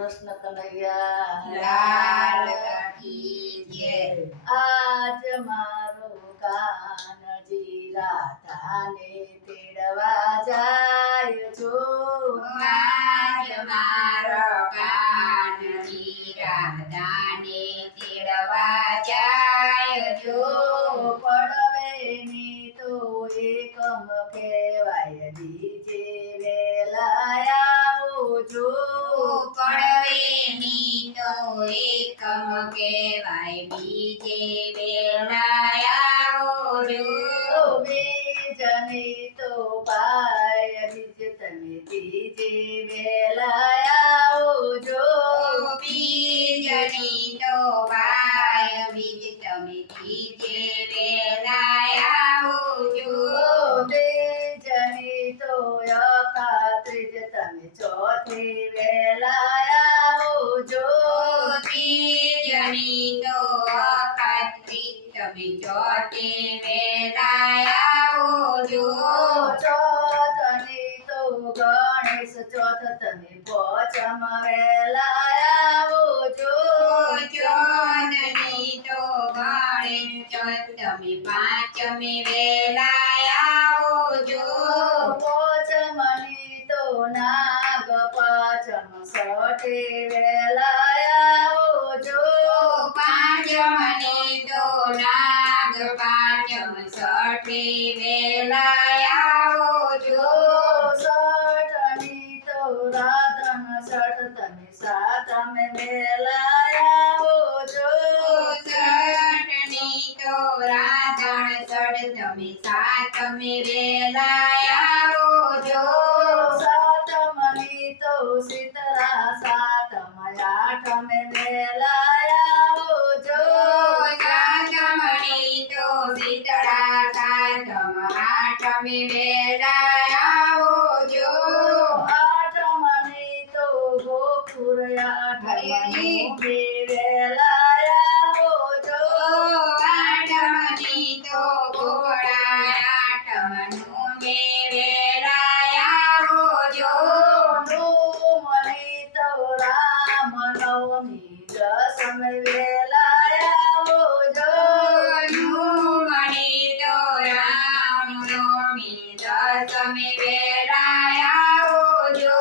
કૃષ્ણ કનૈયા લાલ કી જય. આજ મારો કાનજી રાધાને તેડવા જાય છો આજ મારો કાનજી રાધાને તેડવા જાય જો. પડવેની તો એકમ કહેવાય બીજે વેલા આવજો પડવેની તો એકમ કહેવાય બીજે વેલા આવજો. બીજની તો પાય બીજ તમે ત્રીજે વેલા આવજો બીજની તો ભાઈ બીજ તમે ત્રીજે વેલા આવજો. બીજની તો ત્રીજ તમે ચોથે વેલા આવજો ત્રીજની તો અખાત્રી તમે ચોથે વેલા આવજો. ચોથની તો ગણેશ ચોથ તમે પોચમ વેલા આવજો ચોથની તો ગણેશ ચોથ તમે પાંચમે વેલા આવજો. પોચમની તો નાગ પાંચમ છઠે વેલા આવજો પાંચમની તો નાગ પાંચમ છઠે વેલા આવજો. છઠની તો રાધન છઠ તમે સાતમ વેલા આવજો છઠની તો રાધણ છઠ તમે સાતમે વેલા આવજો. સાતમની તો શીતળા સાતમ આઠમ વેલા આવજો સાતમની તો શીતળા સાતમ આઠમે વેલા આવજો. આઠમની તો ગોકુળ આઠમની વેલા આવજો આઠમની તો ગોળા આઠમનું મે વેલા આવજો. નવમની તો રામ નવમી દસમ વેલા આવજો મણી તો રામનવમી દસમે વેલા આવજો.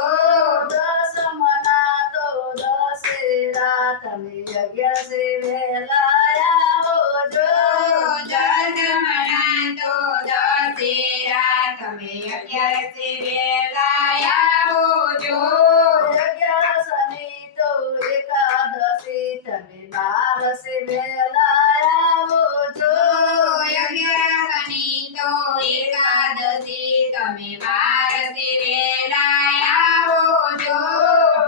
દસમના તો દશેરા તમે અગિયારસે વેલા આવજો દસમના તો દશેરા તમે અગિયારસે વેલા આવજો. અગિયારસની તો એકાદશી તમે બારસે વેલા આવજો અગિયારની તો એકાદશી તમે બારસે વેલા આવજો.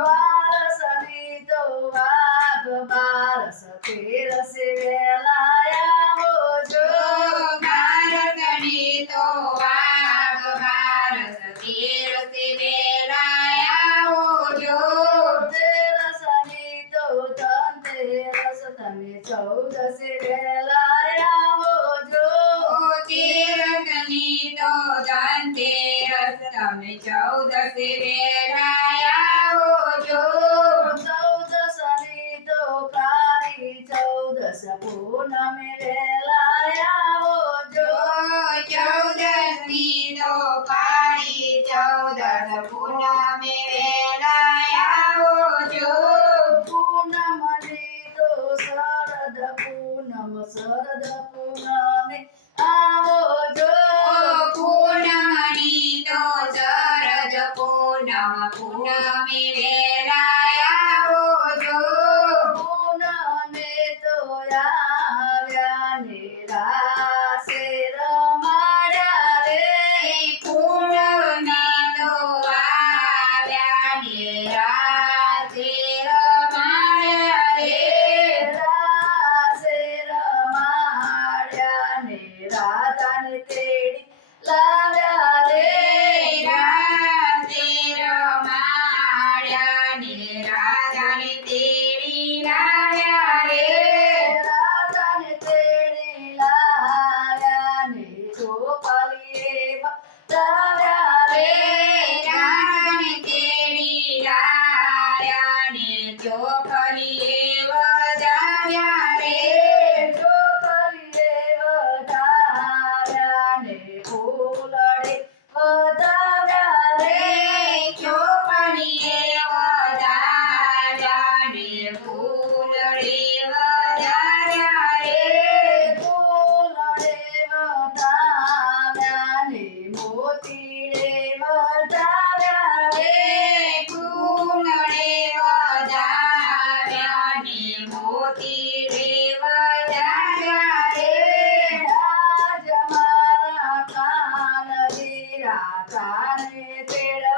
બારસની તો વાઘ બારસ તેરસે વેલા આવજો બારસની તો વાઘ બારસ તેરસે વેલા આવજો. તેરસની તો ધનતેરસ તમે ચૌદસે વેલા આવજો તેરસની તો ધનતેરસ તમે ચૌદસે વેલા આવજો. ચૌદસની તો કાળી ચૌદસ પૂનમે વેલા આવજો ચૌદસની તો કાળી ચૌદસ પૂનમે વેલા આવજો. પૂનમની તો શરદ પૂનમ શરદ પૂનમે આવજો પૂનમની તો શરદ પૂનમ ફૂલડે વધાવ્યા રે ચોપડીએ વધાર્યા ને ફૂલડે વધાર્યા રે ફૂલડે વધાવ્યા ને મોતીડે વધાવ્યા રે ફૂલડે વધાર્યા ને મોતીડે વધાર્યા રે આજ મારા કાન વીરા તાને તેડા